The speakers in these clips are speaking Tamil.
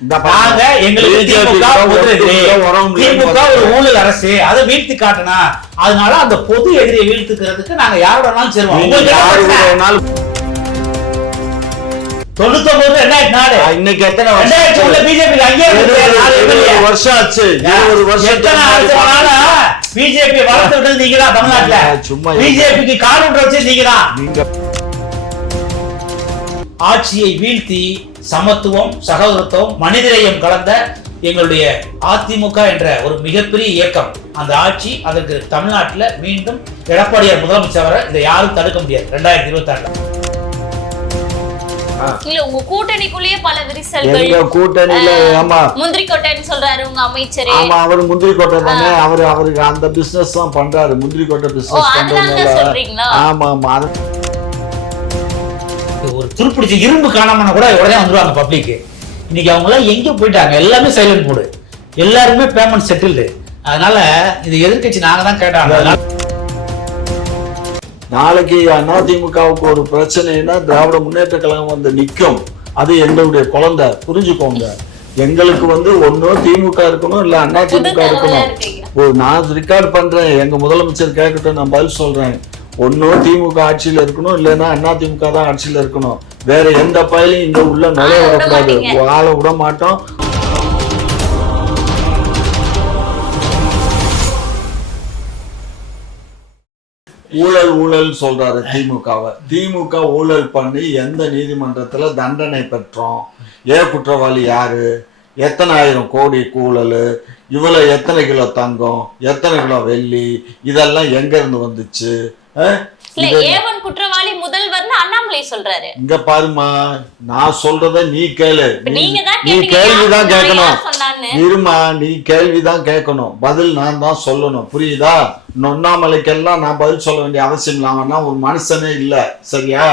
நாங்க எங்களுக்கு திமுக ஒரு ஊழல் அரசு அதை வீழ்த்தி காட்டினா அதனால அந்த பொது எதிரியை வீழ்த்துக்கிறதுக்கு நாங்க யாரோடனாலும் சேருவோம். 99 2004 இன்னைக்கு எத்தனை வருஷம் பிஜேபி வருஷம் ஆச்சு. 20 வருஷம் பிஜேபி வளர்த்து விட்டது நீங்க தான். தமிழ்நாட்டுல சும்மா பிஜேபிக்கு கால் விட்டு வச்சு நீங்க தான். ஆட்சியை வீழ்த்தி சமத்துவம் சகோதரத்துவம் மனிதநேயம் கலந்த எங்களுடைய அதிமுக என்ற ஒரு மிகப்பெரிய இயக்கம் அந்த ஆட்சி அதற்கு தமிழ்நாட்டில் மீண்டும் எடப்பாடியார் முதலமைச்சர் இதை யாரும் தடுக்க முடியாது. 2026 இல்ல உங்க கூட்டணிக்குள்ளேயே பல விரிசல்கள். எங்க கூட்டணியில ஆமா முந்திரி கொட்டைன்னு சொல்றாரு உங்க அமைச்சரே. ஆமா அவர் முந்திரி கொட்டை தானே. அவருக்கு அந்த பிசினஸ் தான் பண்றாரு. முந்திரி கொட்டை பிசினஸ் பண்றதுனால. ஆமா ஆமா ஒரு துருப்பிடிச்ச இரும்பு காணாமனா கூட உடனே வந்துருவாங்க பப்ளிக். இன்னைக்கு அவங்க எல்லாம் எங்க போயிட்டாங்க? எல்லாமே சைலண்ட் மோடு, எல்லாருமே பேமெண்ட் செட்டில்டு. அதனால இது எதிர்கட்சி நாங்க தான் கேட்டாங்க. நாளைக்கு அதிமுகவுக்கு ஒரு பிரச்சனைனா திராவிட முன்னேற்ற கழகம் வந்து நிற்கும். அது எங்களுடைய குழந்தை, புரிஞ்சுக்கோங்க. எங்களுக்கு ஒன்னும் திமுக இருக்கணும் இல்ல அதிமுக இருக்கணும். நான் ரெக்கார்ட் பண்றேன், எங்க முதலமைச்சர் கேட்கட்டும், நான் பதில் சொல்றேன். ஒன்னும் திமுக ஆட்சியில இருக்கணும் இல்லைன்னா அதிமுக தான் ஆட்சியில இருக்கணும். வேற எந்த பயிலையும் இங்க உள்ள நுழைய விடக்கூடாது. ஆள விட மாட்டோம். ஊழல் ஊழல் சொல்றாரு திமுகவை. திமுக ஊழல் பண்ணி எந்த நீதிமன்றத்துல தண்டனை பெற்றோம்? குற்றவாளி யாரு? எத்தனை ஆயிரம் கோடி ஊழல், இவ்வளவு எத்தனை கிலோ தங்கம், எத்தனை கிலோ வெள்ளி, இதெல்லாம் எங்க இருந்து வந்துச்சு? குற்றவாளி முதல்வர்னு அண்ணாமலை சொல்றாரு. இங்க பாருமா, நான் சொல்றத நீ கேளு. நீ கேள்விதான் கேட்கணும். இருமா, நீ கேள்விதான் கேட்கணும், பதில் நான் தான் சொல்லணும். புரியுதா? அண்ணாமலைக்கெல்லாம் நான் பதில் சொல்ல வேண்டிய அவசியம் இல்லாமன்னா ஒரு மனுஷனே இல்ல. சரியா?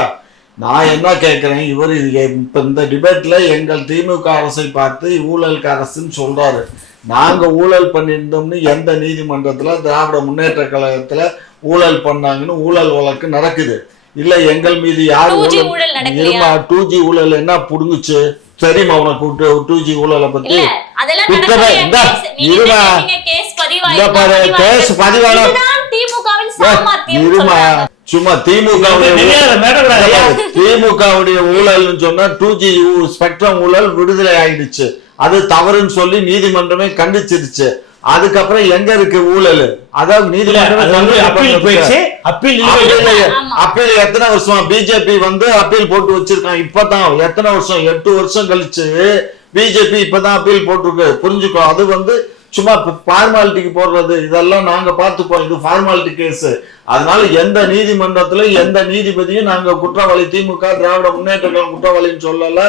நான் என்ன கேட்கிறேன், இவர் இப்ப இந்த டிபேட்ல எங்கள் திமுக அரசை பார்த்து ஊழலுக்கு அரசுன்னு சொல்றாரு. நாங்க ஊழல் பண்ணியிருந்தோம்னு எந்த நீதிமன்றத்துல திராவிட முன்னேற்ற கழகத்துல ஊழல் பண்ணாங்கன்னு ஊழல் வழக்கு நடக்குது இல்ல? எங்கள் மீது யார் இருமா? 2G ஊழல் என்ன புடுங்குச்சு தெரியுமா உனக்கு? 2G ஊழலை பத்தி இருமா. சும்மா திமுகவுடைய ஊழல் சொன்னா 2G ஸ்பெக்ட்ரம் ஊழல் விடுதலை ஆயிடுச்சு. அது தவறுன்னு சொல்லி நீதிமன்றமே கண்டிச்சிருச்சு. அதுக்கப்புறம் எங்க இருக்கு ஊழல்? அதாவது நீதிமன்றமே அப்பீல் எத்தனை வருஷமா பிஜேபி அப்பீல் போட்டு வச்சிருக்கான். இப்பதான் எத்தனை வருஷம்? 8 வருஷம் கழிச்சு பிஜேபி இப்பதான் அப்பீல் போட்டிருக்கு. புரிஞ்சுக்கோ. அது சும்மா ஃபார்மாலிட்டிக்கு போடுறது. இதெல்லாம் நாங்க பார்த்துப்போம். இது ஃபார்மாலிட்டி கேஸ். அதனால எந்த நீதிமன்றத்துல எந்த நீதிபதியும் நாங்க குற்றவாளி திமுக திராவிட முன்னேற்ற கழகம் குற்றவாளின்னு சொல்லல.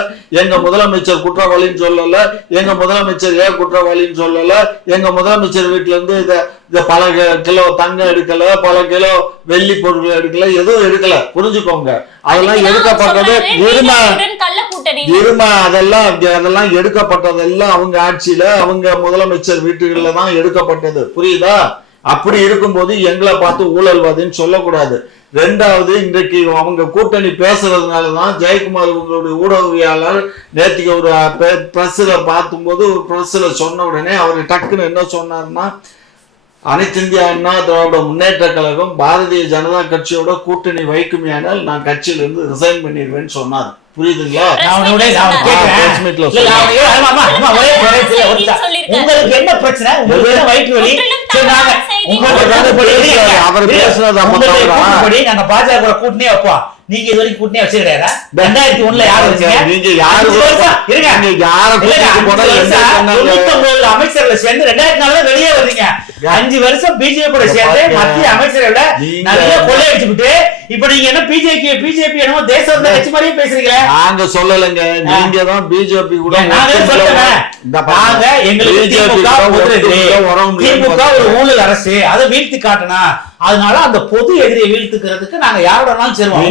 எங்க முதலமைச்சர் குற்றவாளின்னு சொல்லல. எங்க முதலமைச்சர் குற்றவாளின்னு சொல்லல. எங்க முதலமைச்சர் வீட்டுல இருந்து இத பல கிலோ தங்கம் எடுக்கல, பல கிலோ வெள்ளி பொருட்கள் எடுக்கல, எதுவும் எடுக்கல. புரிஞ்சுக்கோங்க. அதெல்லாம் எடுக்கப்பட்டது இருமா. அதெல்லாம் எடுக்கப்பட்டதெல்லாம் அவங்க ஆட்சியில அவங்க முதலமைச்சர் வீட்டுகள்ல தான் எடுக்கப்பட்டது. புரியுதா? அப்படி இருக்கும்போது எங்களை பார்த்து ஊழல்வாதின்னு சொல்லக்கூடாது. ரெண்டாவது, இன்றைக்கு அவங்க கூட்டணி பேசுறதுனாலதான் ஜெயக்குமார் உங்களுடைய ஊடகவியாளர் நேற்றுக்கு ஒரு பிரஸ்ல பார்க்கும்போது ஒரு பிரஸ்ல சொன்ன உடனே அவர் டக்குன்னு என்ன சொன்னார்னா, அனைத்து இந்திய அண்ணா திராவிட முன்னேற்ற கழகம் பாரதிய ஜனதா கட்சியோட கூட்டணி வைக்குமேனால் நான் கட்சியில இருந்து ரிசைன் பண்ணிடுவேன்னு சொன்னார். புரியுதுங்களா? உங்களுக்கு என்ன பிரச்சனை? வயிற்று வலி அவர் பேசுனது நாங்க பாஜக கூட்டணியே வைப்போம். நீங்க இது வரைக்கும் கூட்டணியே வச்சு கிடையாதா? 2001 யாரு வச்சீங்க? நீங்க அமைச்சர்ல சேர்ந்து 2004 வெளியே வர்றீங்க. 5 வருஷம் பிஜேபி சேர்ந்து மத்திய அமைச்சரை நிறைய கொள்ளையடிச்சுட்டு இப்ப நீங்க என்ன பிஜேபி என்னமோ தேசம் கட்சி மாதிரியே பேசுறீங்களா? நாங்க சொல்லலைங்க, நீங்க தான் பிஜேபி கூட. நாங்க எங்களுக்கு திமுக ஒரு ஊழல் அரசு அதை வீழ்த்தி காட்டினா அதனால அந்த பொது எதிரியை வீழ்த்துக்கிறதுக்கு நாங்க யாரோடனாலும் சேருவோம்.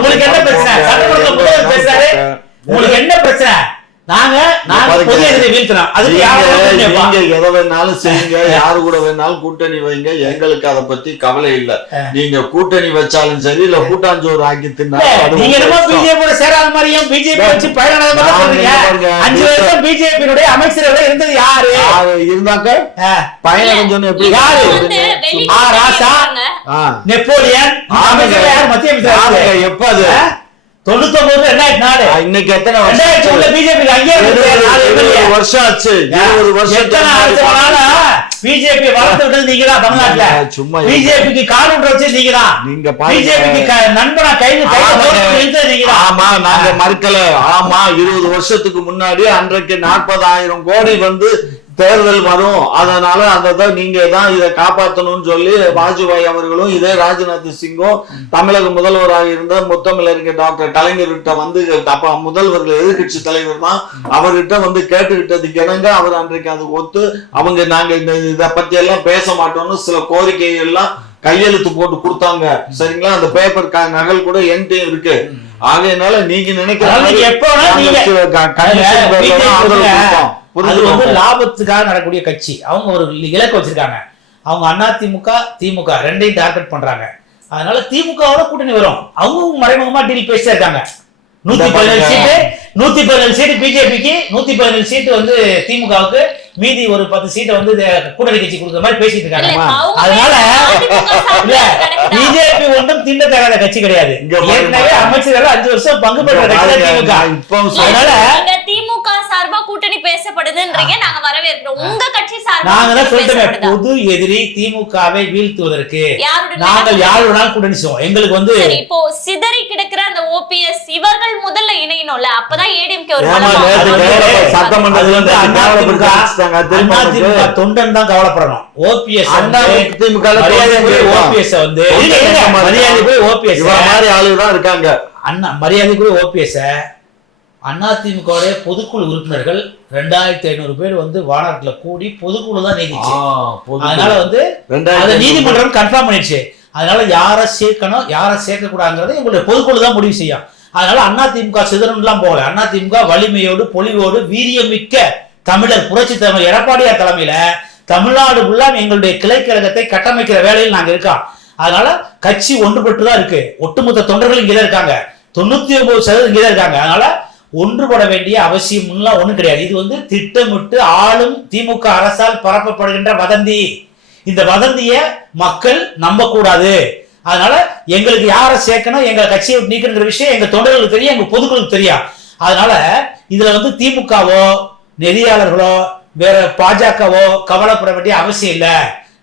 உங்களுக்கு என்ன பிரச்சனை? உங்களுக்கு என்ன பிரச்சனை? நாங்க பொது எதிரி வீழ்த்தணும். அதுக்கு நீங்க எதை வேணாலும் செய்யுங்க, யாரு கூட வேணாலும் கூட்டணி வைங்க, எங்களுக்கு அதை பத்தி கவலை இல்ல. நீங்க கூட்டணி வச்சாலும் சரி, இல்ல கூட்டாஞ்சோறு ஆக்கி தின்னாலும் நீங்க என்னமோ பிஜேபி சேராத மாதிரியும் பிஜேபி வச்சு பயனாத மாதிரி சொல்றீங்க. 5 வருஷம் பிஜேபியினுடைய அமைச்சர்கள் இருந்தது யாரு இருந்தாக்க பயனடைஞ்சோன்னு எப்படி யாரு? ராசா, நெப்போலியன், மத்திய அமைச்சர் எப்ப? அது 99 2004. இன்னைக்கு எத்தனை பிஜேபி வருஷம் ஆச்சு? 20 வருஷம் பிஜேபி வளர்த்து விட்டது நீங்க தான். தமிழ்நாட்டுல சும்மா பிஜேபிக்கு கால் வச்சு நீங்க தான். நீங்க பிஜேபிக்கு நண்பனா கைது நீங்க தான். ஆமா, நாங்க மறுக்கல. ஆமா, 20 வருஷத்துக்கு முன்னாடி அன்றைக்கு 40,000 கோடி வந்து தேர்தல் வரும், அதனால அந்த நீங்க தான் இதை காப்பாற்றணும்னு சொல்லி வாஜ்பாய் அவர்களும் இதே ராஜ்நாத் சிங்கும் தமிழக முதல்வராக இருந்த முத்தமிழறிஞர் டாக்டர் கலைஞர்கிட்ட வந்து, அப்ப முதல்வர்கள் எதிர்கட்சி தலைவர் தான், அவர்கிட்ட வந்து கேட்டுக்கிட்டதுக்கு இணங்க அவர் அன்றைக்கு அது ஒத்து அவங்க நாங்க இதை பத்தி எல்லாம் பேச மாட்டோம்னு சில கோரிக்கை எல்லாம் கையெழுத்து போட்டு கொடுத்தாங்க. சரிங்களா? அந்த பேப்பர் நகல் கூட என்கிட்ட இருக்கு. ஆகையினால நீங்க அது வந்து லாபத்துக்காக நடக்கக்கூடிய கட்சி. அவங்க ஒரு இலக்கு வச்சிருக்காங்க. அவங்க அதிமுக திமுக ரெண்டையும் டார்கெட் பண்றாங்க. அதனால திமுகவோட கூட்டணி வரும். அவங்க மறைமுகமா டீல் பேசிட்டே இருக்காங்க. 117 சீட்டு பிஜேபிக்கு, 117 சீட்டு வந்து திமுகவுக்கு, மீதி ஒரு 10 சீட்டை வந்து கூட்டணி கட்சி கொடுக்குற மாதிரி பேசிட்டு இருக்காங்க. அதனால பிஜேபி ஒன்றும் திண்டத்தகாத கட்சி கிடையாது. ஏற்கனவே அமைச்சர்கள் 5 வருஷம் பங்கு பெற்ற கட்சி திமுக. அதனால திமுக சார்பா கூட்டணி பேசப்படுதுன்றீங்க, நாங்க வரவேற்கிறோம். உங்க கட்சி சார்பா நாங்க தான் சொல்லிட்டோம், பொது எதிரி திமுகவை வீழ்த்துவதற்கு நாங்கள் யாருடன் கூட்டணி செய்வோம். எங்களுக்கு வந்து இப்போ சிதறி கிடக்கிற அந்த ஓபிஎஸ் இவர்கள் முதல்ல இணையணும்ல, அப்பதான் ஏடிஎம்கே ஒரு அதிமுக தொண்டன் தான் கவலைப்படணும். ஓபிஎஸ் ஓபிஎஸ் வந்து ஓபிஎஸ் மாதிரி ஆளுதான் இருக்காங்க. அண்ணா மரியாதைக்குரிய ஓபிஎஸ் அதிமுக பொதுக்குழு உறுப்பினர்கள் 2500 பேர் வந்து வானத்துல கூடி பொதுக்குழு தான் நீதிச்சு. அதனால வந்து அதை நீதிமன்றம் கன்ஃபார்ம் பண்ணிடுச்சு. அதனால யாரை சேர்க்கணும் யாரை சேர்க்க கூடாதுங்கிறத எங்களுடைய பொதுக்குழு தான் முடிவு செய்யும். அதனால அதிமுக சிதறலாம் போகல. அதிமுக வலிமையோடு பொலிவோடு வீரியமிக்க தமிழர் புரட்சி தலைவர் எடப்பாடியார் தலைமையில தமிழ்நாடு ஃபுல்லாக எங்களுடைய கிளைக்கழகத்தை கட்டமைக்கிற வேலையில் நாங்க இருக்கோம். அதனால கட்சி ஒன்றுபட்டு தான் இருக்கு. ஒட்டுமொத்த தொண்டர்கள் இங்கதான் இருக்காங்க. 99% இங்கதான் இருக்காங்க. அதனால ஒன்றுபட வேண்டிய அவசியம் ஒண்ணும் கிடையாது. இது வந்து திட்டமிட்டு ஆளும் திமுக அரசால் பரப்பப்படுகின்ற வதந்தி. இந்த வதந்திய மக்கள் நம்ப கூடாது. அதனால எங்களுக்கு யாரை சேர்க்கணும் எங்க கட்சியை நீக்கணுங்கிற விஷயம் எங்க தொண்டர்களுக்கு தெரியும், எங்க பொதுக்களுக்கு தெரியும். அதனால இதுல வந்து திமுகவோ நெறியாளர்களோ வேற பாஜகவோ கவலைப்பட வேண்டிய அவசியம் இல்லை.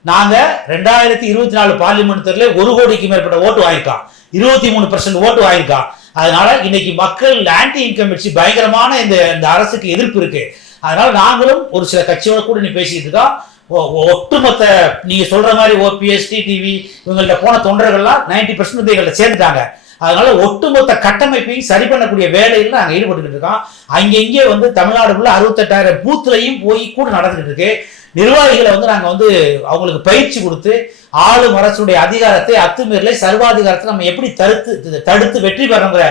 நாங்க 2024 பார்லிமெண்ட் தேர்தலில் 1 கோடிக்கு மேற்பட்ட ஓட்டு வாங்கியிருக்கோம், 23% ஓட்டு வாங்கியிருக்கோம். அதனால இன்னைக்கு மக்கள் ஆன்டி இன்கம்பன்சி பயங்கரமான இந்த அரசுக்கு எதிர்ப்பு இருக்கு. அதனால நாங்களும் ஒரு சில கட்சியோட கூட நீ பேசிட்டு இருக்கோம். ஒட்டுமொத்த நீங்க சொல்ற மாதிரி ஓபிஎஸ் டிடிவி இவங்கள்ட்ட போன தொண்டர்கள்லாம் 90% எங்கள்ட்ட சேர்ந்துட்டாங்க. அதனால ஒட்டுமொத்த கட்டமைப்பையும் சரி பண்ணக்கூடிய வேலையில் நாங்கள் ஈடுபட்டு இருக்கோம். அங்கங்கே வந்து தமிழ்நாடுக்குள்ள 68,000 பூத்துலையும் போய் கூட நடந்துட்டு இருக்கு. நிர்வாகிகளை வந்து நாங்கள் வந்து அவங்களுக்கு பயிற்சி கொடுத்து ஆளும் அரசுடைய அதிகாரத்தை அத்துமீறலை சர்வாதிகாரத்தை நம்ம எப்படி தடுத்து வெற்றி பெறணுங்கிற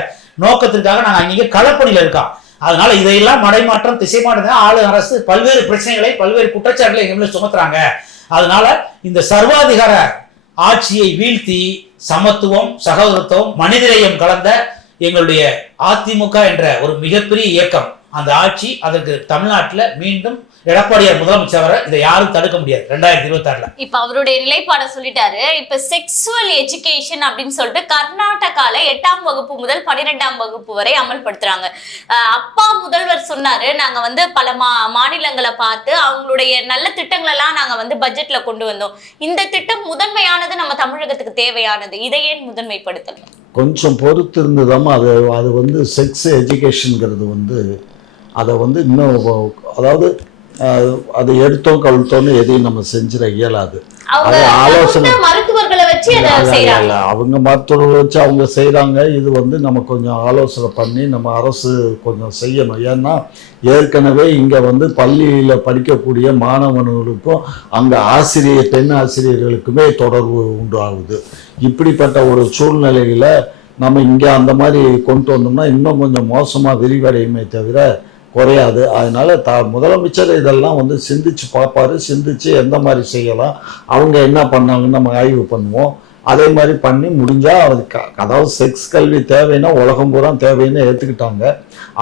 நோக்கத்திற்காக நாங்கள் அங்கங்கே களப்பணியில் இருக்கோம். அதனால இதையெல்லாம் மடைமாற்றம் திசை மாற்றம் ஆளு அரசு பல்வேறு பிரச்சனைகளை பல்வேறு குற்றச்சாட்டுகளை எங்க மேல சுமத்துறாங்க. அதனால இந்த சர்வாதிகார ஆட்சியை வீழ்த்தி சமத்துவம் சகோதரத்துவம் மனிதநேயம் கலந்த எங்களுடைய அதிமுக என்ற ஒரு மிகப்பெரிய இயக்கம், அந்த ஆட்சி அதற்கு தமிழ்நாட்டில் மீண்டும் எடப்பாடியார் முதலமைச்சர் இதை யாரும் தடுக்க முடியாது 2026. இப்ப அவருடைய நிலைப்பாட சொல்லிட்டாரு. இப்ப செக்ஸுவல் எஜுகேஷன் அப்படின்னு சொல்லிட்டு கர்நாடகால 8ஆம் வகுப்பு முதல் 12ஆம் வகுப்பு வரை அமல்படுத்துறாங்க. அப்பா முதல்வர் சொன்னாரு, நாங்க வந்து பல மாநிலங்களை பார்த்து அவங்களுடைய நல்ல திட்டங்கள் எல்லாம் நாங்க வந்து பட்ஜெட்ல கொண்டு வந்தோம். இந்த திட்டம் முதன்மையானது, நம்ம தமிழகத்துக்கு தேவையானது, இதை ஏன் முதன்மைப்படுத்தணும்? கொஞ்சம் பொறுத்து இருந்ததாம அது வந்து செக்ஸ் எஜுகேஷனுங்கிறது வந்து அதை வந்து இன்னும் அதாவது அதை எடுத்தோம் கழுத்தோன்னு எதையும் நம்ம செஞ்சிட இயலாது. ஆலோசனை மருத்துவர்களை வச்சு அவங்க மருத்துவர்களை வச்சு அவங்க செய்யறாங்க. இது வந்து நம்ம கொஞ்சம் ஆலோசனை பண்ணி நம்ம அரசு கொஞ்சம் செய்யணும். ஏன்னா ஏற்கனவே இங்க வந்து பள்ளியில படிக்கக்கூடிய மாணவர்களுக்கும் அங்க பெண் ஆசிரியர்களுக்குமே தொடர்பு உண்டாகுது. இப்படிப்பட்ட ஒரு சூழ்நிலையில நம்ம இங்க அந்த மாதிரி கொண்டு வந்தோம்னா இன்னும் கொஞ்சம் மோசமா விரிவடையுமே தவிர குறையாது. அதனால முதலமைச்சர் இதெல்லாம் வந்து சிந்திச்சு பார்ப்பாரு. சிந்திச்சு எந்த மாதிரி செய்யலாம், அவங்க என்ன பண்ணாங்கன்னு நம்ம ஆய்வு பண்ணுவோம். அதே மாதிரி பண்ணி முடிஞ்சா அதுக்கு அதாவது செக்ஸ் கல்வி தேவைன்னா உலகம் பூரா தேவைன்னு ஏற்றுக்கிட்டாங்க.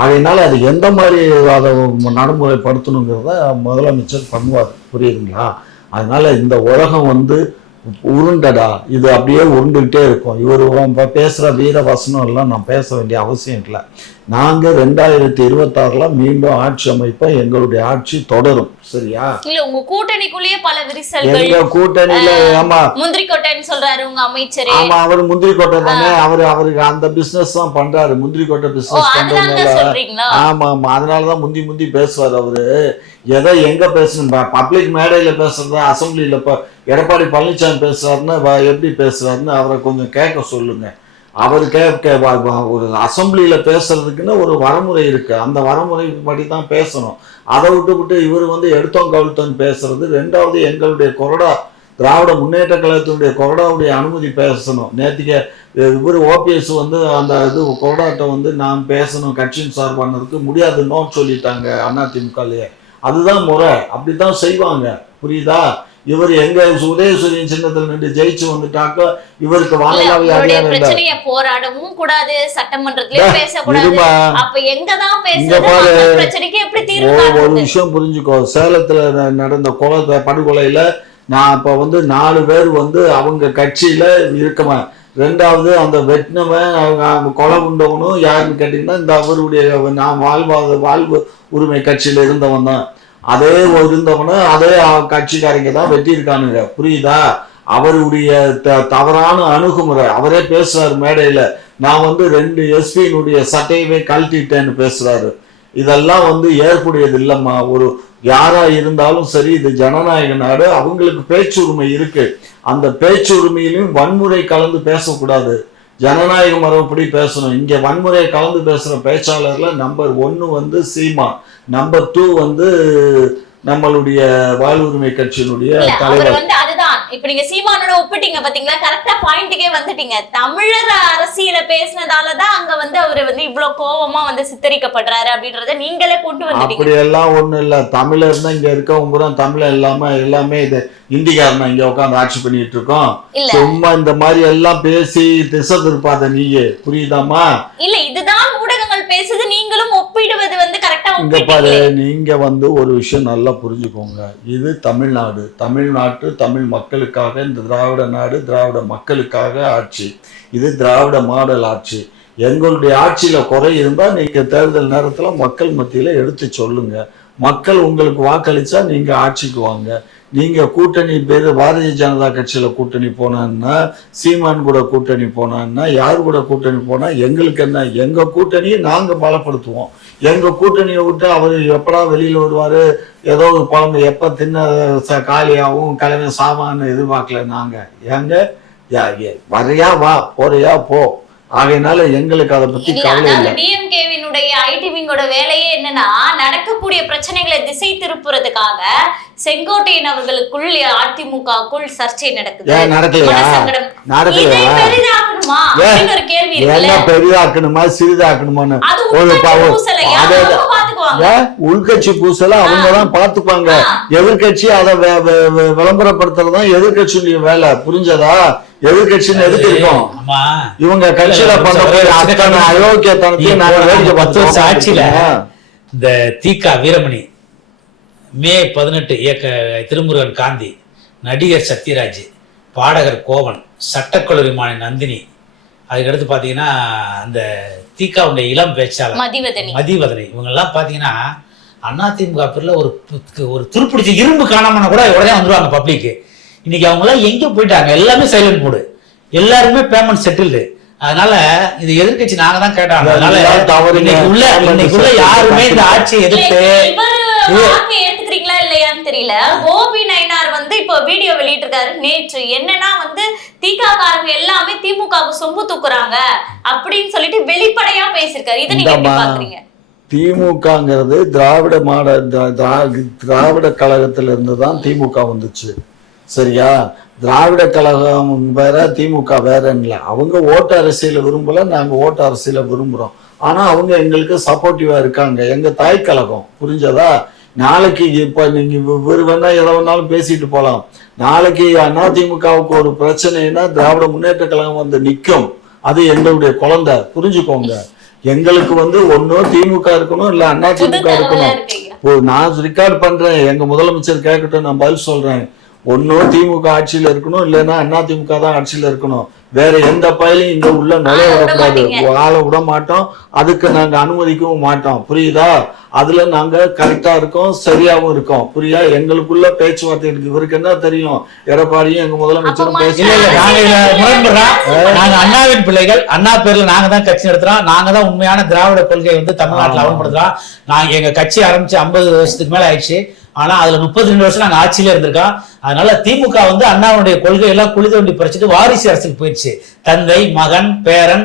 அதனால அது எந்த மாதிரி அதை நடைமுறைப்படுத்தணுங்கிறத முதலமைச்சர் பண்ணுவார். புரியுதுங்களா? அதனால இந்த உலகம் வந்து உருண்டடா, இது அப்படியே உருண்டுகிட்டே இருக்கும். இவர் பேசுகிற வீர வசனம் எல்லாம் நான் பேச வேண்டிய அவசியம் இல்லை. நாங்கள் 2026 மீண்டும் ஆட்சி அமைப்போம். எங்களுடைய ஆட்சி தொடரும். சரியா? இல்ல உங்க கூட்டணிக்குள்ளேயே பல விரிசல்கள். எங்க கூட்டணியில ஆமா முந்திரி கொட்டைன்னு சொல்றாரு உங்க அமைச்சர். ஆமா, அவர் முந்திரி கொட்டை தானே. அவருக்கு அந்த பிசினஸ் தான் பண்றாரு. முந்திரி கொட்டை பிசினஸ் பண்றதுனால. ஆமா ஆமா, அதனாலதான் முந்தி பேசுவார் அவரு. எதை எங்க பேசணும், பப்ளிக் மேடையில பேசுறதா, அசம்பிளியில எடப்பாடி பழனிசாமி பேசுறாருன்னா எப்படி பேசுறாருன்னு அவரை கொஞ்சம் கேட்க சொல்லுங்க. அவர் ஒரு அசம்பிளியில பேசுறதுக்குன்னு ஒரு வரமுறை இருக்கு. அந்த வரமுறை படி தான் பேசணும். அதை விட்டு இவர் வந்து எடுத்தோம் கவிழ்த்தோன்னு பேசுறது. ரெண்டாவது, எங்களுடைய கொறடா திராவிட முன்னேற்ற கழகத்தினுடைய கொறடாவுடைய அனுமதி பேசணும். நேற்றுக்கு இவர் ஓபிஎஸ் வந்து அந்த இது கொறடாட்டை வந்து நான் பேசணும் கட்சியின் சார்பானதுக்கு முடியாதுன்னு சொல்லிட்டாங்க அதிமுகலையே. அதுதான் முறை, அப்படித்தான் செய்வாங்க. புரியுதா? இவர் எங்க உதயசூரியன் சின்னத்தில் நின்று ஜெயிச்சு வந்துட்டாக்க இவருக்கு வானலாவை அதிகாரம் பிரச்சனையை போராடவும் கூடாது, சட்டமன்றத்திலே பேசக்கூடாது. அப்ப எங்கதான் பிரச்சனைக்கு எப்படி தீர்வு? ஒரு விஷயம் புரிஞ்சுக்கோ. சேலத்துல நடந்த படுகொலையில நான் இப்ப வந்து 4 பேர் வந்து அவங்க கட்சியில இருக்கவன். ரெண்டாவது, அந்த வெட்டினவன் கொலை உண்டவனும் யாருன்னு கேட்டீங்கன்னா இந்த அவருடைய நான் வாழ்வு உரிமை கட்சியில இருந்தவன் தான். அதே இருந்தவன அதே கட்சிக்காரங்க தான் வெட்டியிருக்கானுங்க. புரியுதா? அவருடைய தவறான அணுகுமுறை. அவரே பேசுறாரு மேடையில, நான் வந்து 2 எஸ்பியினுடைய சட்டையவே கழட்டிட்டேன்னு பேசுறாரு. இதெல்லாம் வந்து ஏற்புடையது இல்லம்மா. ஒரு யாரா இருந்தாலும் சரி, இது ஜனநாயக நாடு, அவங்களுக்கு பேச்சுரிமை இருக்கு. அந்த பேச்சுரிமையிலும் வன்முறை கலந்து பேசக்கூடாது. ஜனநாயக மரபுப்படி பேசணும். இங்க வன்முறையை கலந்து பேசுற பேச்சாளர்ல நம்பர் 1 வந்து சீமா, நம்பர் 2 வந்து நம்மளுடைய வாழ்வுரிமை கட்சியினுடைய தலைவர். அதுதான் இப்ப நீங்க சீமானோட ஒப்பிட்டீங்க பாத்தீங்களா? கரெக்டா பாயிண்ட்டுக்கே வந்துட்டீங்க. தமிழர் அரசியல பேசினதாலதான் அங்க வந்து அவரு வந்து இவ்வளவு கோபமா வந்து சித்தரிக்கப்படுறாரு அப்படின்றத நீங்களே கொண்டு வந்துட்டீங்க. அப்படி எல்லாம் ஒண்ணும் இல்ல. தமிழர்னா இங்க இருக்கவங்க பூரா தமிழர் இல்லாம எல்லாமே இது இந்திக்காரனா இங்க உட்காந்து ஆட்சி பண்ணிட்டு இருக்கோம். சும்மா இந்த மாதிரி எல்லாம் பேசி திசை திருப்பாத நீயே. புரியுதாமா? இல்ல, இதுதான் ஊடகங்கள் பேசுது. நீங்களும் ஒப்பிடுவது வந்து கரெக்டா இங்க பாரு, நீங்க வந்து ஒரு விஷயம் நல்லா புரிஞ்சுக்கோங்க. இது தமிழ்நாடு, தமிழ்நாட்டு தமிழ் மக்களுக்காக, இந்த திராவிட நாடு திராவிட மக்களுக்காக ஆட்சி. இது திராவிட மாடல் ஆட்சி. எங்களுடைய ஆட்சியில குறை இருந்தா நீங்க தேர்தல் நேரத்துல மக்கள் மத்தியில எடுத்து சொல்லுங்க. மக்கள் உங்களுக்கு வாக்களிச்சா நீங்க ஆட்சிக்கு வாங்க. நீங்க கூட்டணி பேர் பாரதிய ஜனதா கட்சியில கூட்டணி போனான்னா, சீமான் கூட கூட்டணி போனான்னா, யார் கூட கூட்டணி போனா எங்களுக்கு என்ன? எங்க கூட்டணியை நாங்க பலப்படுத்துவோம். எங்க கூட்டணியை விட்டு அவர் எப்படா வெளியில வருவாரு, ஏதோ ஒரு குழம்பு எப்ப தின்ன காலியாகவும் கிளம்பி சாமான்னு எதிர்பார்க்கல நாங்க. எங்க வரையா வா, போறியா போ. ஆகையினால எங்களுக்கு அதை பத்தி கவலை இல்லை. டிஎம்கேவினுடைய ஐடி விங்கோட வேலையே என்னன்னா, நடக்கக்கூடிய பிரச்சனைகளை திசை திருப்புறதுக்காக செங்கோட்டையன் அவர்களுக்குள் அதிமுகக்குள் சர்ச்சை நடக்குது. பெரிதாக்கணுமா சிறிதாக்கணுமான்னு உள்கட்சி பூசல அவங்கதான் பாத்துப்பாங்க. எதிர்கட்சி அதை விளம்பரப்படுத்துறதுதான் எதிர்கட்சியுடைய வேலை. புரிஞ்சதா? எதிர்கட்சின்னு எதுக்கு இருக்கோம்? இவங்க கட்சியில பண்ண அயோக்கியத்தனத்தையும் சாட்சியில இந்த தீகா வீரமணி, மே 18 இயக்க திருமுருகன் காந்தி, நடிகர் சத்யராஜ், பாடகர் கோவன், சட்டக்கல்லூரி மாணவி நந்தினி, அதுக்கடுத்து பார்த்தீங்கன்னா அந்த தீகாவுடைய இளம் பேச்சாளர் மதிவதனி, இவங்கெல்லாம் பார்த்தீங்கன்னா அதிமுக பேரில் ஒரு துருப்பிடிச்ச இரும்பு காணாமனா கூட உடனே வந்துடுவாங்க பப்ளிக்கு. இன்னைக்கு அவங்களாம் எங்கே போயிட்டாங்க? எல்லாமே சைலண்ட் போடு, எல்லாருமே பேமெண்ட் செட்டில்டு. அதனால இது எதிர்கட்சி நாங்க தான் கேட்டாங்க. அதனால இன்னைக்குள்ள யாருமே இந்த ஆட்சியை எதிர்த்து ஏத்துக்கிறீங்களா இல்லையான்னு தெரியல. கோபி நயினார் வந்து இப்போ வீடியோ வெளியிட்டு இருக்காரு நேற்று. என்னன்னா வந்து திகாகாரங்க எல்லாமே திமுகவுக்கு சொம்பு தூக்குறாங்க அப்படின்னு சொல்லிட்டு வெளிப்படையா பேசிருக்காரு. இதை நீங்க எப்படி பாக்குறீங்க? திமுகங்கிறது திராவிட மாடல் திராவிட கழகத்துல இருந்து தான் திமுக வந்துச்சு. சரியா? திராவிட கழகம் வேற, திமுக வேறன்னு அவங்க ஓட்டு அரசியல விரும்பல, நாங்க ஓட்டு அரசியல விரும்புறோம். ஆனா அவங்க எங்களுக்கு சப்போர்ட்டிவா இருக்காங்க, எங்க தாய் கழகம். புரிஞ்சதா? நாளைக்கு இப்ப நீங்க இவர் வேணா எதை வேணாலும் பேசிட்டு போலாம். நாளைக்கு அதிமுகவுக்கு ஒரு பிரச்சனைனா திராவிட முன்னேற்ற கழகம் வந்து நிக்கும். அது எங்களுடைய குழந்தை, புரிஞ்சுக்கோங்க. எங்களுக்கு வந்து ஒன்னும் திமுக இருக்கணும், இல்ல அதிமுக இருக்கணும். நான் ரெக்கார்ட் பண்றேன், எங்க முதலமைச்சர் கேட்கட்டும், நான் பதில் சொல்றேன். ஒன்னும் திமுக ஆட்சியில இருக்கணும், இல்லைன்னா அதிமுக தான் ஆட்சியில இருக்கணும். வேற எந்த பயிலையும் இங்க உள்ள நுழைய விடக்கூடாது, ஆள விட மாட்டோம். அதுக்கு நாங்க அனுமதிக்கவும் மாட்டோம். புரியுதா? அதுல நாங்க கரெக்டா இருக்கோம், சரியாவும் இருக்கோம். புரியா? எங்களுக்குள்ள பேச்சுவார்த்தை இருக்கு. இவருக்கு என்ன தெரியும்? எடப்பாடியும் எங்க முதலமைச்சரும் நாங்க அண்ணாவின் பிள்ளைகள், அண்ணா பேர்ல நாங்க தான் கட்சி நடத்துறோம். நாங்க தான் உண்மையான திராவிட கொள்கையை வந்து தமிழ்நாட்டில் அமல்படுத்துறோம். நாங்க எங்க கட்சி ஆரம்பிச்சு 50 வருஷத்துக்கு மேல ஆயிடுச்சு. ஆனா அதுல 32 வருஷம் நாங்க ஆட்சியில இருந்திருக்கோம். அதனால திமுக வந்து அண்ணாவுடைய கொள்கை எல்லாம் குளித வண்டி பறிச்சுட்டு வாரிசு அரசுக்கு போயிடுச்சு. தந்தை, மகன், பேரன்,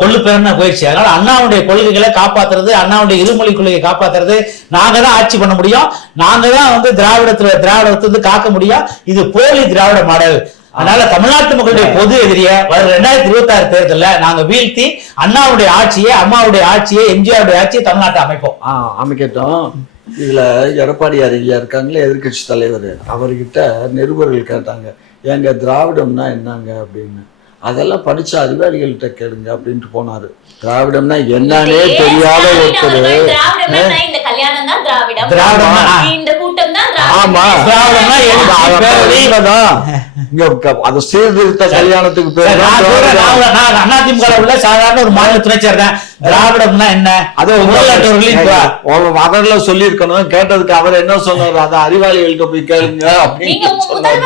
கொள்ளு பேரன் போயிடுச்சு. அதனால அண்ணாவுடைய கொள்கைகளை காப்பாத்துறது, அண்ணாவுடைய இருமொழி கொள்கையை காப்பாத்துறது நாங்க தான் ஆட்சி பண்ண முடியும். நாங்க தான் வந்து திராவிடத்தை வந்து காக்க முடியும். இது போலி திராவிட மாடல். அதனால தமிழ்நாட்டு மக்களுடைய பொது எதிரிய 2026 தேர்தலில் நாங்க வீழ்த்தி அண்ணாவுடைய ஆட்சியை, அம்மாவுடைய ஆட்சியை, எம்ஜிஆருடைய ஆட்சியை தமிழ்நாட்டை அமைப்போம். அமைக்கட்டும். இதுல எடப்பாடியார் ஐயா இருக்காங்களே, எதிர்கட்சி தலைவர், அவர்கிட்ட நிருபர்கள் கேட்டாங்க, ஏங்க திராவிடம்னா என்னங்க அப்படின்னு. அதெல்லாம் படிச்ச அறிவாளிகள்கிட்ட கேளுங்க அப்படின்ட்டு போனாரு. திராவிடம்னா என்னன்னே தெரியாத ஒருத்தர், சீர்திருத்த கல்யாணத்துக்கு பேர் அதிமுக உள்ள சாதாரண ஒரு மாநில துணை சேர்ந்தேன். திராவிடம்னா என்ன அது அவர்லாம் சொல்லி இருக்கணும். கேட்டதுக்கு அவர் என்ன சொன்னாரு, அதை அறிவாளிகள்கிட்ட போய் கேளுங்க அப்படின்னு சொன்னாரு.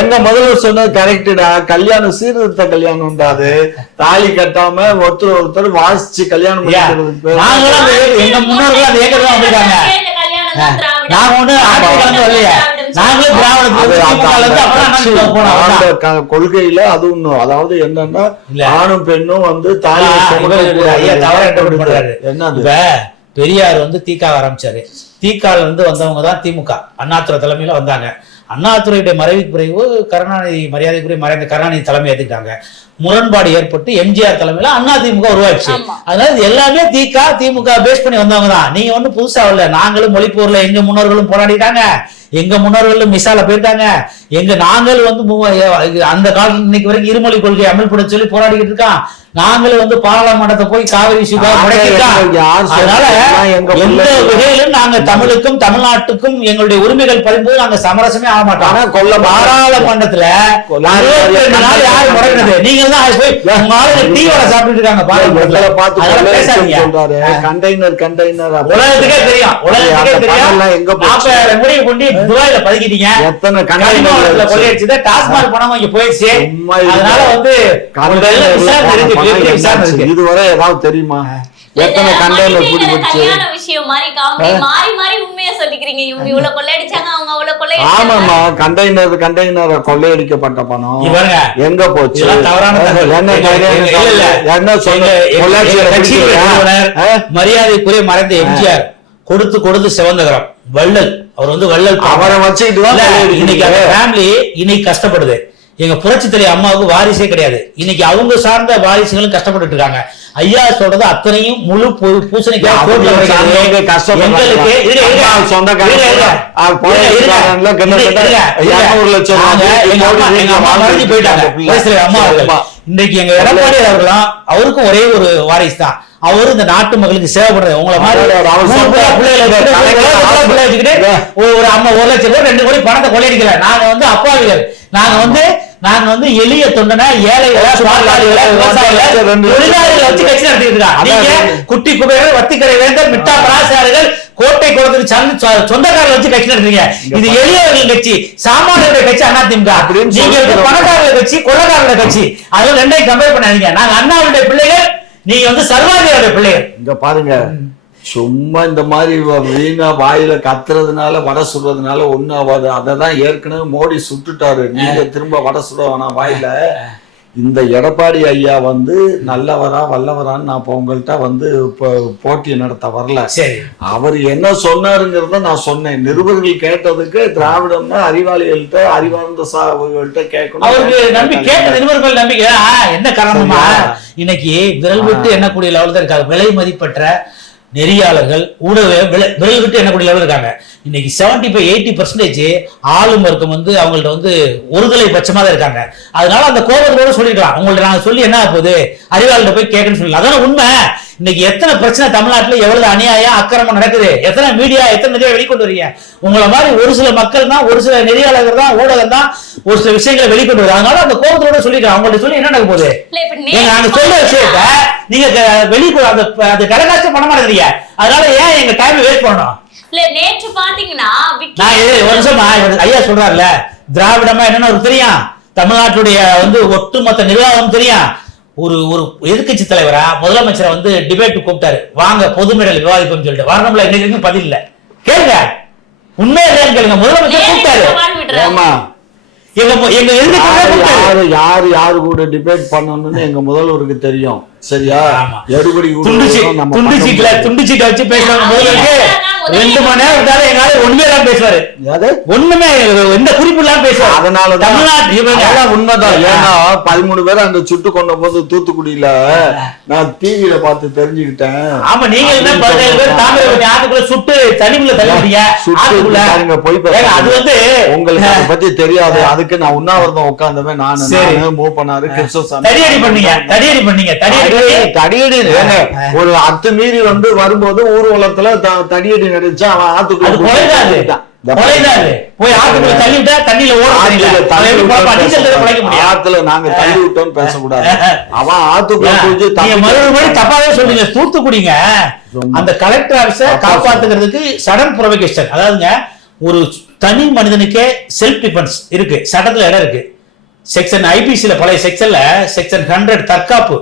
எங்க முதல்வர் சொன்னது கரெக்டா. கல்யாணம் சீர்திருத்த கல்யாணம் உண்டாது, தாலி கட்டாம ஒருத்தர் வாசிச்சு கல்யாணம் பண்ணிக்கிறதுக்கு எங்க முன்னோர்கள் அந்த ஏக்கதான் வந்திருக்காங்க. நாங்க ஒண்ணு ஆட்சி வரலையே, கொள்கையில அது ஒண்ணும். அதாவது என்னன்னா ஆணும் பெண்ணும் வந்து என்ன, பெரியார் வந்து தீக்கா ஆரம்பிச்சாரு. தீக்கால வந்து வந்தவங்க தான் திமுக. அண்ணாதுரை தலைமையில வந்தாங்க. அண்ணாதுரையுடைய மறைவுக்கு பிறகு கருணாநிதி, மரியாதைக்குரிய மறைந்த கருணாநிதி தலைமை ஏத்துக்கிட்டாங்க. முரண்பாடு ஏற்பட்டு எம்ஜிஆர் தலைமையில அதிமுக உருவாச்சு. அதனால எல்லாமே திமுக பேஸ் பண்ணி வந்தவங்க தான். நீங்க ஒண்ணு புதுசா இல்ல. நாங்களும் மொழிப்போர்ல எங்க முன்னோர்களும் போராடிட்டாங்க, எங்க முன்னோர்களும் மிசால போயிருக்காங்க. நாங்கள் வந்து அந்த காலம் இன்னைக்கு வரைக்கும் இருமொழி கொள்கையை அமல்படுத்த சொல்லி போராடிக்கிட்டு இருக்கான். நாங்களும் வந்து பாராளுமன்றத்தை போய் காவிரி அதனால எந்த வகையிலும் நாங்க தமிழுக்கும் தமிழ்நாட்டுக்கும் எங்களுடைய உரிமைகள் பறிம்போது நாங்க சமரசமே ஆக மாட்டோம். பாராளுமன்றத்துல யாரு முறைகிறது? நீங்க தான் போய் டீயோட சாப்பிட்டு இருக்காங்க பாராளுமன்றத்துல. உலகத்துக்கே தெரியும், உலகத்துக்கே தெரியும். முடிவு கொண்டு துபாயில பதுக்கிட்டீங்க, கொள்ளையடிச்சது. டாஸ்மாக் பணம் இங்க போயிடுச்சு. அதனால வந்து இதுவரை ஏதாவது தெரியுமா? எத்தனை கண்டெய்னர் பிடிச்சு விஷயம் மாதிரி காமெடி மாறி மாறி உண்மையா சொல்லிக்கிறீங்க. இவங்க இவ்வளவு கொள்ளையடிச்சாங்க, அவங்க அவ்வளவு கொள்ளையடிச்சாங்க. ஆமாமா, கண்டெய்னர் கொள்ளையடிக்கப்பட்ட பணம் எங்க போச்சு? என்ன சொல்ல, மரியாதைக்குரிய மறைந்த எம்ஜிஆர் கொடுத்து சிவந்தகரம் வள்ளல், அவர் வந்து வள்ளல், அவரை வச்சுக்கிட்டு இன்னைக்கு அந்த ஃபேமிலி இன்னைக்கு கஷ்டப்படுது. எங்க புரட்சி தலைவர் அம்மாவுக்கு வாரிசே கிடையாது. இன்னைக்கு அவங்க சார்ந்த வாரிசுகளும் கஷ்டப்பட்டு இருக்காங்க. ஐயா சொல்றது அத்தனையும் முழு பூசணிக்காய். இன்றைக்கு எங்க எடப்பாடி அவர்களும் அவருக்கும் ஒரே ஒரு வாரிசு தான். அவரு இந்த நாட்டு மக்களுக்கு சேவைப்படுறது. உங்களை மாதிரி ஒரு அம்மா 1 லட்சம் கோடி 2 கோடி பணத்தை கொள்ளையடிக்கல. நாங்க வந்து அப்பாவிகள். நாங்க வந்து எளிய தொண்டனை, ஏழைகளை, தொழிலாளிகளை வச்சு கட்சி நடத்திட்டு இருக்காங்க. குட்டி குபேரர், வத்திக்கரை வேந்தர், மிட்டா பராசாரிகள், கோட்டை குளத்துக்கு சொந்தக்காரர்கள் வச்சு கட்சி நடத்துறீங்க. இது எளியவர்கள் கட்சி, சாமானியர்கள் கட்சி அதிமுக. நீங்க பணக்காரர்கள் கட்சி, கொள்ளக்காரர்கள் கட்சி. அதுல ரெண்டையும் கம்பேர் பண்ணாதீங்க. நாங்க அண்ணாவுடைய பிள்ளைகள், நீங்க வந்து சர்வாதிகார பிள்ளைகள். இங்க பாருங்க, சும்மா இந்த மாதிரி வீணா வாயில கத்துறதுனால வடை சுடுறதுனால ஒண்ணு ஆகாது. அததான் ஏற்கனவே மோடி சுட்டுட்டாரு. நீங்க திரும்ப வடை சுட வேணாம் வாயில. இந்த எடப்பாடி ஐயா வந்து நல்லவரா வல்லவரான்னு நான் இப்போ உங்கள்கிட்ட வந்து இப்போ போட்டி நடத்த வரல. சரி, அவர் என்ன சொன்னாருங்கிறத நான் சொன்னேன். நிருபர்கள் கேட்டதுக்கு திராவிடம்னா அறிவாளிகள்கிட்ட அறிவார்ந்த அவர்கள்ட்ட கேட்கணும். அவருக்கு நம்பிக்கை கேட்ட நிருபர்கள் நம்பிக்கை என்ன காரணமா இன்னைக்கு விரல் விட்டு எண்ணக்கூடிய லெவல் தான் இருக்காங்க. விலை மதிப்பற்ற நெறியாளர்கள் ஊடக விரல் விட்டு எண்ணக்கூடிய லெவல் இருக்காங்க. இன்னைக்கு 75-80% ஆளும் வர்க்கம் வந்து அவங்கள்ட்ட வந்து ஒருதலை பட்சமா தான் இருக்காங்க. அதனால அந்த கோபத்தோட சொல்லிக்கலாம், உங்கள்ட்ட நாங்க சொல்லி என்ன போகுது, அறிவாளர்கிட்ட போய் கேட்கணும்னு சொல்லலாம். அதான உண்மை. இன்னைக்கு எத்தனை பிரச்சனை தமிழ்நாட்டுல எவ்வளவு அநியாயம் அக்கிரமம் நடக்குது, எத்தனை மீடியா எத்தனை நிறைய வெளிக்கொண்டு வரீங்க. உங்களை மாதிரி ஒரு சில மக்கள் தான், ஒரு சில நெறியாளர்கள் தான், ஊடகம் தான் ஒரு சில விஷயங்களை வெளிக்கொண்டு வருது. அதனால அந்த கோபத்தோட சொல்லிக்கலாம். அவங்கள்ட்ட சொல்லி என்ன நடக்க போகுது, நாங்க சொல்ல விஷயத்த நீங்க வெளிக்கொண்டு அந்த கடகாட்சி பண்ண மாட்டேங்கிறீங்க. அதனால ஏன் எங்க டைம் வேஸ்ட் பண்ணணும்? நேற்று பாத்தீங்கன்னா ஐயா சொல்றாருல, திராவிடமா என்னன்னு ஒரு தெரியும், தமிழ்நாட்டுடைய வந்து ஒட்டுமொத்த நிர்வாகம் தெரியும். ஒரு எதிர்கட்சி தலைவரா முதலமைச்சரை வந்து டிபேட் கூப்பிட்டாரு, வாங்க பொது மேடையில் விவாதிப்போம் சொல்லிட்டு. வரணும்ல, இன்னைக்கு பதில் இல்ல. கேளுங்க, உண்மையா இல்லையான்னு கேளுங்க. முதலமைச்சர் கூப்பிட்டாரு, யாரு கூட டிபேட் பண்ணணும்னு எங்க முதல்வருக்கு தெரியும். சரியா? எடுபடி துண்டு சீட்ல வச்சு பேசுறாங்க முதல்வருக்கு. 2 மணி நேரம் இருந்தாலும் எங்கால ஒண்ணுமே தான் பேசுவாரு, ஒண்ணுமே எந்த குறிப்பு இல்லாம பேசுவாரு. அதனால உண்மைதான். ஏன்னா 13 பேரை அந்த சுட்டு கொண்ட போது தூத்துக்குடியில நான் டிவியில பார்த்து தெரிஞ்சுக்கிட்டேன். ஆமா, நீங்க என்ன 17 பேர் தாமிரபரணி ஆத்துக்குள்ள சுட்டு தனிக்குள்ள தள்ளிவிட்டீங்க. போய் அது வந்து உங்களுக்கு அதை பத்தி தெரியாது. அதுக்கு நான் உண்ணாவிரதம் உட்கார்ந்தவன். நானு மூவ் பண்ணாரு கிருஷ்ணசாமி. தடியடி பண்ணீங்க. தடியடி ஒரு அத்துமீறி வந்து வரும்போது ஊர்வலத்துல தடியடி நடிச்சா அவன் ஆத்துக்குள்ள போய் ஆத்துக்குள்ள தள்ளிவிட்டா தண்ணியில ஆத்துல நாங்க தள்ளி விட்டோம்னு பேசக்கூடாது. அவன் ஆத்துக்குள்ள மறுபடியும் தப்பாவே சொல்றீங்க. தூத்துக்குடிங்க அந்த கலெக்டர் ஆபீஸ காப்பாத்துக்கிறதுக்கு சடன் புரோவோகேஷன், அதாவதுங்க ஒரு தனி மனிதனுக்கே செல்ஃப் டிஃபென்ஸ் இருக்கு, சட்டத்துல இடம் இருக்கு. செக்ஷன் ஐபிசில பழைய செக்ஷன்ல செக்ஷன் 100 தற்காப்பு,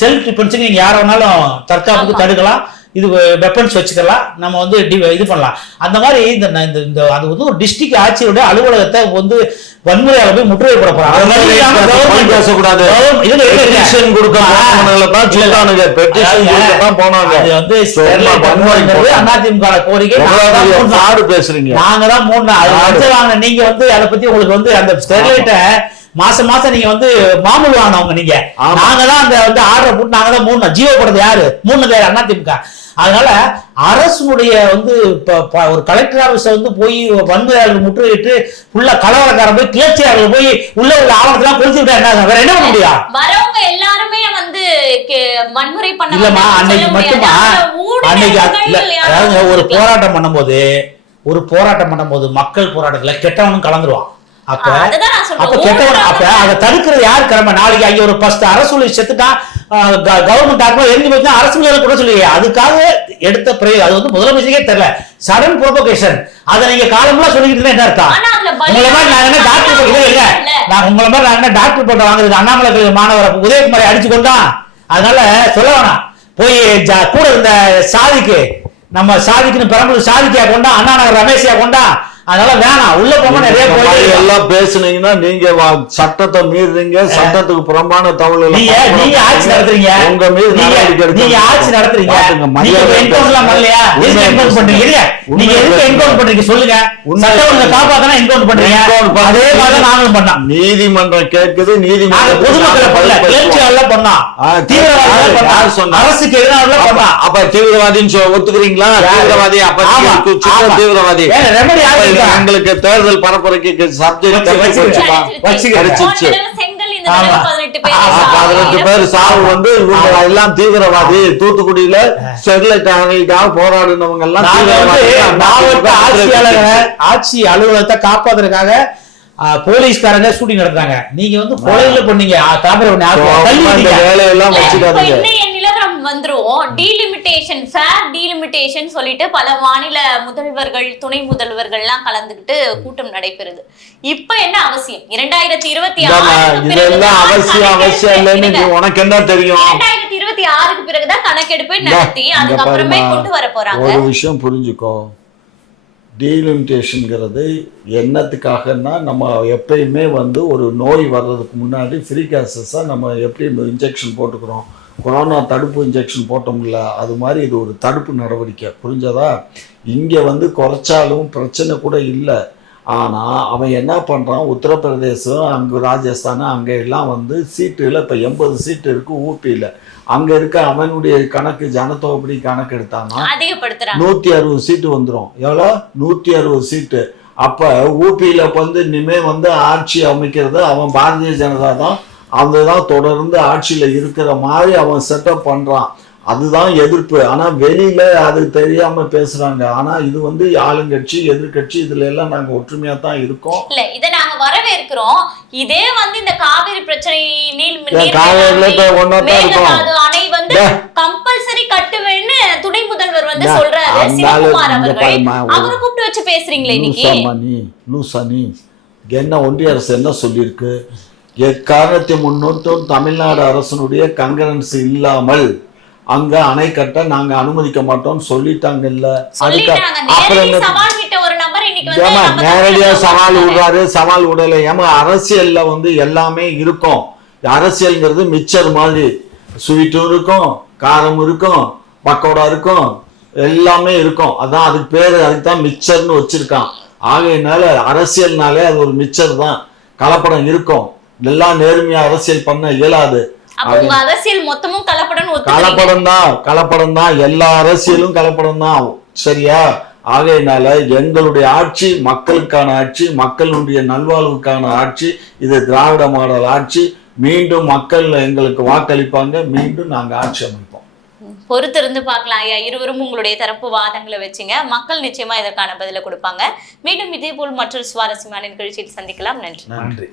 செல்ஃப் டிஃபென்ஸுக்கு நீங்க யார வேணாலும் தற்காப்புக்கு தடுக்கலாம், இது வெப்பன்ஸ் வச்சுக்கலாம், நம்ம வந்து இது பண்ணலாம். அந்த மாதிரி அது வந்து ஒரு டிஸ்ட்ரிக்ட் ஆட்சியோட அலுவலகத்தை வந்து வன்முறையால போய் முற்றுகை போட போறாங்க. அதிமுக கோரிக்கை நாங்க தான் 3 வாங்கின. நீங்க வந்து அதை பத்தி உங்களுக்கு வந்து அந்த ஸ்டெர்லைட்டை மாசம் நீங்க வந்து மாமூல் வாங்கினவங்க நீங்க. நாங்க தான் அந்த வந்து ஆர்டர் போட்டு நாங்க தான் 3 ஜீவோ போடுறது யாரு 3 அதிமுக. அதனால அரசுடைய வந்து ஒரு கலெக்டர் ஆபீஸ் வந்து போய் வன்முறையாளர்கள் முற்றுகையிட்டு ஃபுல்லா கலவரக்காரன் போய் கிளர்ச்சியாளர்கள் போய் உள்ள ஆவணத்தெல்லாம் கொடுத்து விட்டா என்ன வேற என்ன பண்ண முடியும்? வரவங்க எல்லாருமே வந்து வன்முறை பண்ண இல்லம்மா, அன்னைக்கு மட்டுமா அன்னைக்கு அதாவது ஒரு போராட்டம் பண்ணும்போது மக்கள் போராட்டத்துல கெட்டவனும் கலந்துருவான். அப்ப கெட்டவன் அப்ப அதை தடுக்கிறது யாரு கடமை? நாளைக்கு அங்க ஒரு 10 அரசு செத்துட்டா கவர்மெண்ட் ஆக்ட் எரிஞ்சு போச்சுன்னா அரசு கூட சொல்லுவீங்க. அதுக்காக எடுத்த அது வந்து முதலமைச்சருக்கே தெரியல, சடன் புரோவோகேஷன். அதை நீங்க காலம்லாம் சொல்லிக்கிட்டு என்ன அர்த்தம்? உங்களை மாதிரி நாங்க என்ன டாக்டர் உங்களை மாதிரி நாங்க என்ன டாக்டர் போட்ட வாங்குறது அண்ணாமலை மாணவர் உதயகுமாரை அடிச்சு கொண்டான். அதனால சொல்ல வேணாம். போய் கூட இருந்த சாதிக்கு நம்ம சாதிக்குன்னு பெரம்பலூர் சாதிக்கா கொண்டா, அண்ணா நகர் ரமேஷியா கொண்டா. அதனால வேணாம், உள்ள போக நிறைய எல்லாம் பேசுனீங்கன்னா நீங்க சட்டத்தை மீறுறீங்க, சட்டத்துக்கு புறம்பான தகவல் நீங்க ஆட்சி நடத்துறீங்க, உங்க மீது நீங்க ஆட்சி நடத்துறீங்க. சொல்லுங்க, காப்பாத்தனா என்கவுண்டர் பண்றீங்க. அதே மாதிரி நாங்களும் பண்ணோம். நீதிமன்றம் கேட்குது, நீதிமன்றம் பொதுமக்களை பண்ணோம், அரசுக்கு எதிராக பண்ணோம். அப்ப தீவிரவாதின்னு ஒத்துக்கிறீங்களா? தீவிரவாதி தீவிரவாதி எங்களுக்கு தேர்தல் பரப்புரைக்கு சப்ஜெக்ட் 18 பேர் சாவு வந்து இவங்க எல்லாம் தீவிரவாதி. தூத்துக்குடியில ஸ்டெர்லைட் அணைக்காக போராடினவங்க எல்லாம் ஆட்சி அலுவலகத்தை காப்பாத்துறதுக்காக போலீஸ்காரங்க ஷூட்டிங் நடத்துறாங்க. நீங்க வந்து கொலையில பண்ணீங்க வேலையெல்லாம் வச்சுக்காதீங்க. வந்துரும் டீலிமிட்டேஷன், ஃபேர் டீலிமிட்டேஷன் சொல்லிட்டு பல மாநில முதல்வர்கள் துணை முதல்வர்கள் எல்லாம் கலந்துகிட்டு கூட்டம் நடைபெறுது. இப்ப என்ன அவசியம்? 2026 உனக்கு என்ன தெரியும்? 2026க்கு பிறகுதான் கணக்கெடுப்பை நடத்தி அதுக்கப்புறமே கொண்டு வர போறாங்க. ஒரு விஷயம் புரிஞ்சுக்கோ, டீலிமிட்டேஷனுங்கிறது என்னத்துக்காகன்னா, நம்ம எப்பயுமே வந்து ஒரு நோய் வர்றதுக்கு முன்னாடி ஃப்ரீ கேசஸாக நம்ம எப்படி இன்ஜெக்ஷன் போட்டுக்கிறோம், கொரோனா தடுப்பு இன்ஜெக்ஷன் போட்டோம்ல, அது மாதிரி இது ஒரு தடுப்பு நடவடிக்கை. புரிஞ்சதா? இங்கே வந்து குறைச்சாலும் பிரச்சனை கூட இல்லை. ஆனால் அவன் என்ன பண்ணுறான், உத்தரப்பிரதேசம், அங்கே ராஜஸ்தான், அங்கே எல்லாம் வந்து சீட்டுல இப்போ 80 சீட்டு இருக்குது ஊபியில். அங்கே இருக்க அவனுடைய கணக்கு ஜனத்தொகைப்படி கணக்கு எடுத்தான்னா 160 சீட்டு வந்துடும். எவ்வளோ? 160 சீட்டு. அப்போ ஊபியில் வந்து இனிமேல் வந்து ஆட்சி அமைக்கிறது அவன் பாரதிய ஜனதா தான், அதுதான் தொடர்ந்து ஆட்சியில் இருக்கிற மாதிரி அவன் செட்டப் பண்ணுறான். அதுதான் எதிர்ப்பு. ஆனால் வெளியில அது தெரியாமல் பேசுகிறாங்க. ஆனால் இது வந்து ஆளுங்கட்சி எதிர்கட்சி இதுல எல்லாம் நாங்கள் ஒற்றுமையாக தான் இருக்கோம். இல்ல இதை நாங்க வரவேற்கிறோம். இதே வந்து இந்த காவிரி பிரச்சனை அணை வந்து கம்பல்சரி கட்டுவேன்னு துணை முதல்வர் வந்து சொல்றாரு சிவகுமார் அவர்கள். அவரை கூப்பிட்டு வச்சு பேசுறீங்களே இன்னைக்கு. லூசானி என்ன ஒன்றிய அரசு என்ன சொல்லியிருக்கு? எக்காரணத்தை முன்னிட்டும் தமிழ்நாடு அரசனுடைய கங்கரன்ஸ் இல்லாமல் அங்க அணை கட்ட நாங்க அனுமதிக்க மாட்டோம்னு சொல்லிட்டாங்கல்ல. நேரடியா சவால் விடுறாரு. சவால் விடலை. ஏமா அரசியல்ல வந்து எல்லாமே இருக்கும். அரசியல்ங்கிறது மிச்சர் மாதிரி, ஸ்வீட்டும் இருக்கும், காரம் இருக்கும், பக்கோடா இருக்கும், எல்லாமே இருக்கும். அதான் அதுக்கு பேரு, அதுக்கு தான் மிச்சர்னு வச்சிருக்கான். ஆகையினால அரசியல்னாலே அது ஒரு மிச்சர் தான். கலப்படம் இருக்கும். எல்லாம் நேர்மையா அரசியல் பண்ண இயலாது. கலப்படம் தான். எல்லா அரசியலும் கலப்படம் தான். சரியா? ஆகையினால எங்களுடைய ஆட்சி மக்களுக்கான ஆட்சி, மக்களுடைய நல்வாழ்வுக்கான ஆட்சி. இது திராவிட மாடல் ஆட்சி. மீண்டும் மக்கள் எங்களுக்கு வாக்களிப்பாங்க. மீண்டும் நாங்க ஆட்சி அமைப்போம். பொறுத்திருந்து பார்க்கலாம் ஐயா. இருவரும் உங்களுடைய தரப்பு வாதங்களை வச்சுங்க. மக்கள் நிச்சயமா இதற்கான பதிலை கொடுப்பாங்க. மீண்டும் இதே போல் மற்றொரு சுவாரஸ்யமான நிகழ்ச்சியில் சந்திக்கலாம். நன்றி.